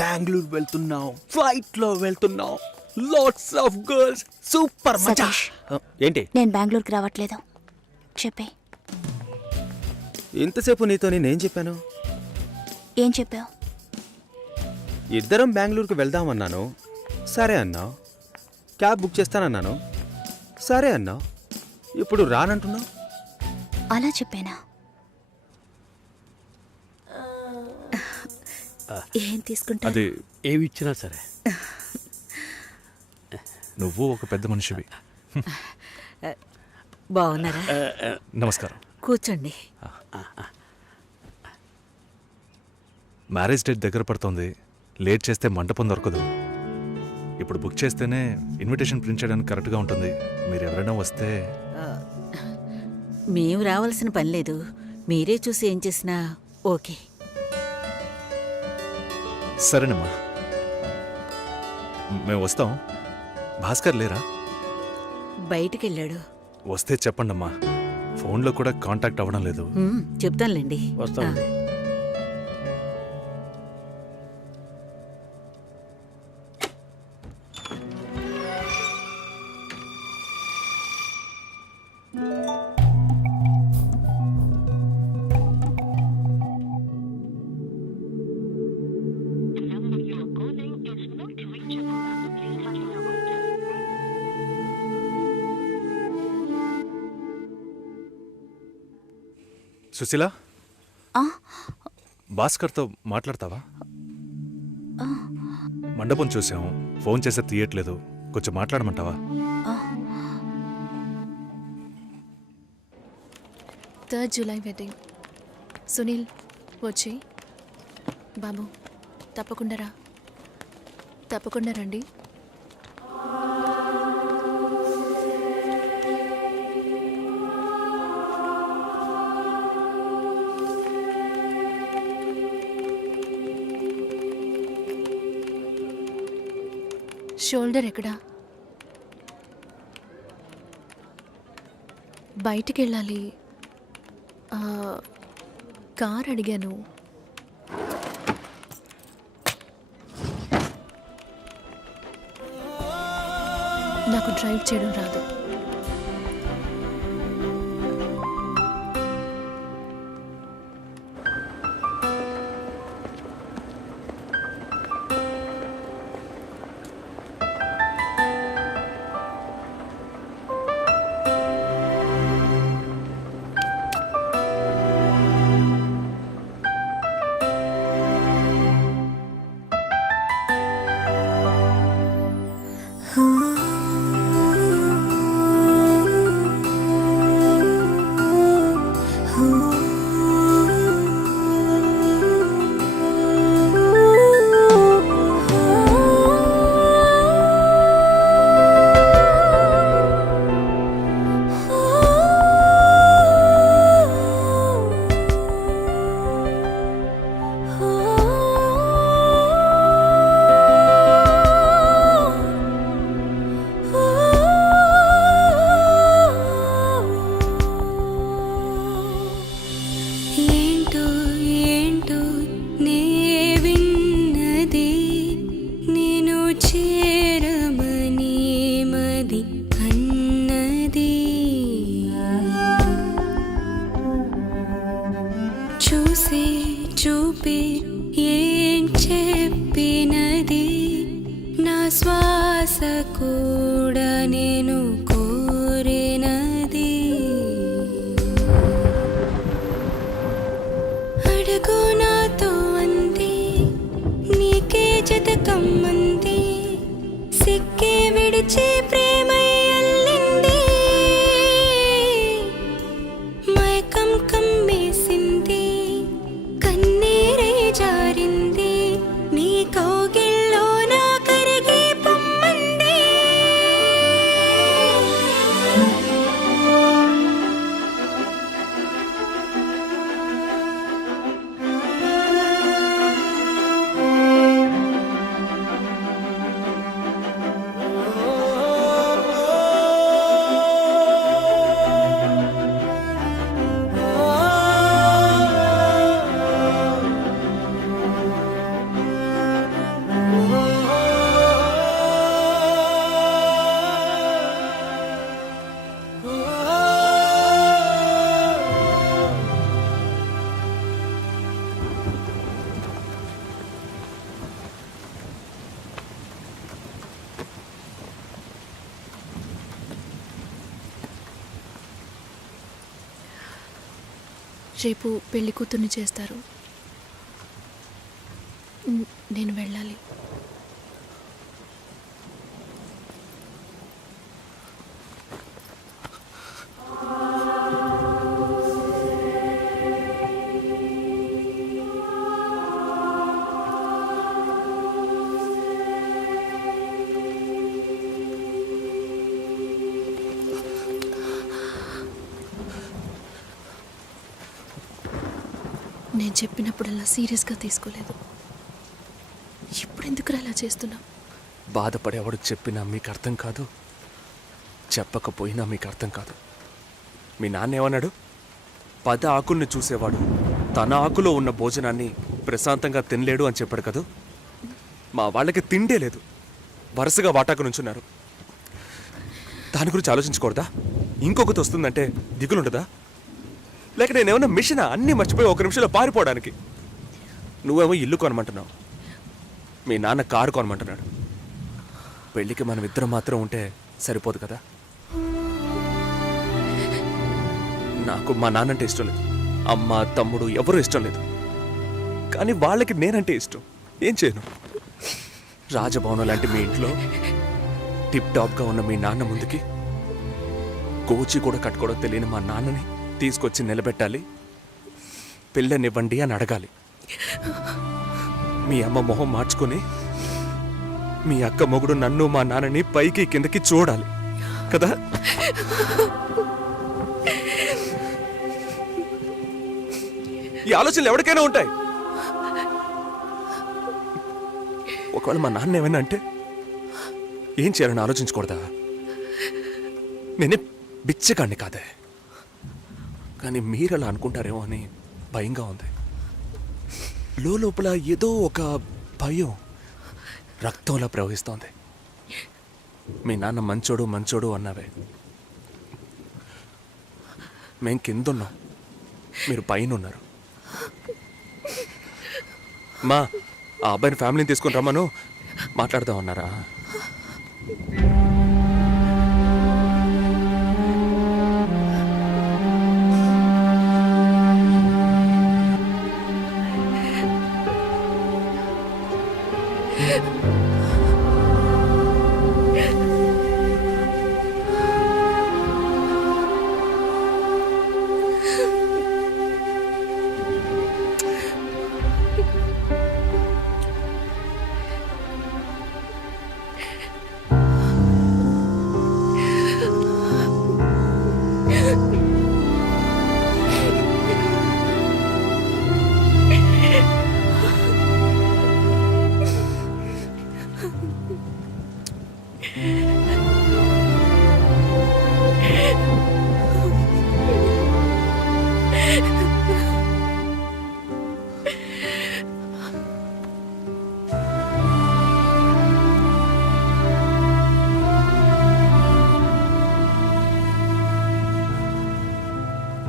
బెంగళూరు వెళ్తున్నాం, ఫ్లైట్ లో వెళ్తున్నాం, లాట్స్ ఆఫ్ గర్ల్స్, సూపర్ మజా. సతీష్. ఏంటి నేను బెంగళూరుకి రావట్లేదు చెప్పే. ఇంతసేపు నీతో నేనేం చెప్పాను? ఏం చెప్పావు? ఇద్దరం బెంగళూరుకు వెళ్దామన్నాను, సరే అన్నావు. క్యాబ్ బుక్ చేస్తానన్నాను, సరే అన్నావు. ఇప్పుడు రానంటున్నావు. అలా చెప్పానా? ఏం తీసుకుంటా? అది ఏమి ఇచ్చినా సరే. నువ్వు ఒక పెద్ద మనిషివి. బాగున్నారా? నమస్కారం. కూర్చోండి. మ్యారేజ్ డేట్ దగ్గర పడుతోంది. లేట్ చేస్తే మంటపం దొరకదు. ఇప్పుడు బుక్ చేస్తేనే ఇన్విటేషన్ ప్రింట్ చేయడానికి కరెక్ట్గా ఉంటుంది. మీరు ఎవరైనా వస్తే. మేము రావాల్సిన పని లేదు, మీరే చూసి ఏం చేసినా ఓకే. సరేనమ్మా, మేము వస్తాం. భాస్కర్ లేరా? బయటికెళ్ళాడు. వస్తే చెప్పండమ్మా. ఫోన్లో కూడా కాంటాక్ట్ అవ్వడం లేదు. చెప్తానులేండి. వస్తామండి. సుశీల, ఆ? భాస్కర్తో మాట్లాడతావా? మండపం చూసాం, ఫోన్ చేస్తే తీయట్లేదు. కొంచెం మాట్లాడమంటావా? 3rd July wedding. సునీల్ వచ్చి. బాబు తప్పకుండా రా, తప్పకుండా రండి. షోల్డర్ ఎక్కడా? బయటికి వెళ్ళాలి. కార్ అడిగాను. నాకు డ్రైవ్ చేయడం రాదు. చూపి ఏం చెప్పినది నా శ్వాస కూడా నేను కోరినది. అడుగు నాతో అంది, నీకే జత కమ్మంది, సిక్కే విడిచి ప్రేమై అల్లింది, మైకం కమ్మేసింది, కన్నీరే జారింది, నీ కౌగిల్లో నా కరిగి పొమ్మంది. రేపు పెళ్లి కూతుర్ని చేస్తారు. నేను వెళ్ళాలి. నేను చెప్పినప్పుడల్లా సీరియస్గా తీసుకోలేదు. ఇప్పుడు ఎందుకు అలా చేస్తున్నా? బాధపడేవాడు చెప్పినా మీకు అర్థం కాదు, చెప్పకపోయినా మీకు అర్థం కాదు. మీ నాన్న ఏమన్నాడు? 10 ఆకుల్ని చూసేవాడు తన ఆకులో ఉన్న భోజనాన్ని ప్రశాంతంగా తినలేడు అని చెప్పాడు కదా. మా వాళ్ళకి తిండే లేదు, వరుసగా వాటాకు నుంచున్నారు. దాని గురించి ఆలోచించకూడదా? ఇంకొకటి వస్తుందంటే దిగులుండదా? లేక నేనేమన్నా మిషనా అన్నీ మర్చిపోయి 1 నిమిషంలో పారిపోవడానికి? నువ్వేమో ఇల్లు కొనమంటున్నావు, మీ నాన్న కారు కొనమంటున్నాడు. పెళ్ళికి మనం ఇద్దరం మాత్రం ఉంటే సరిపోదు కదా. నాకు మా నాన్నంటే ఇష్టం లేదు, అమ్మ తమ్ముడు ఎవరూ ఇష్టం లేదు. కానీ వాళ్ళకి నేనంటే ఇష్టం. ఏం చేయను? రాజభవనం లాంటి మీ ఇంట్లో టిప్ టాప్గా ఉన్న మీ నాన్న ముందుకి కోచి కూడా కట్టుకోవడం తెలియని మా నాన్నని తీసుకొచ్చి నిలబెట్టాలి, పిల్లనివ్వండి అని అడగాలి. మీ అమ్మ మొహం మార్చుకొని మీ అక్క మొగుడు నన్ను మా నాన్నని పైకి కిందకి చూడాలి కదా. ఈ ఆలోచనలు ఎవరికైనా ఉంటాయి. ఒకవేళ మా నాన్న ఏమైనా అంటే ఏం చేయాలని ఆలోచించకూడదా? నేనే బిచ్చగాడిని కాదే, కానీ మీరు అలా అనుకుంటారేమో అని భయంగా ఉంది. లోపల ఏదో ఒక భయం రక్తంలా ప్రవహిస్తోంది. మీ నాన్న మంచోడు మంచోడు అన్నావే, మేం కిందున్నాం, మీరు పైన ఉన్నారు. మా ఆ అబ్బాయిని ఫ్యామిలీని తీసుకుని రమ్మను, మాట్లాడదాం అన్నారా?